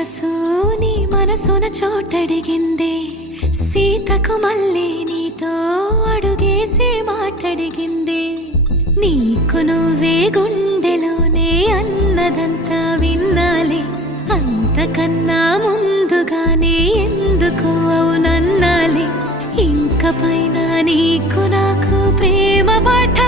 మనసు నీ మనసున చోటడిగిందే, సీతకు మళ్ళీ నీతో అడుగేసి మాటడిగిందే. నీకు నువ్వే గుండెలోనే అన్నదంతా విన్నాలే, అంతకన్నా ముందుగానే ఎందుకు అవునన్నాలే. ఇంక పైన నీకు నాకు ప్రేమ పాఠ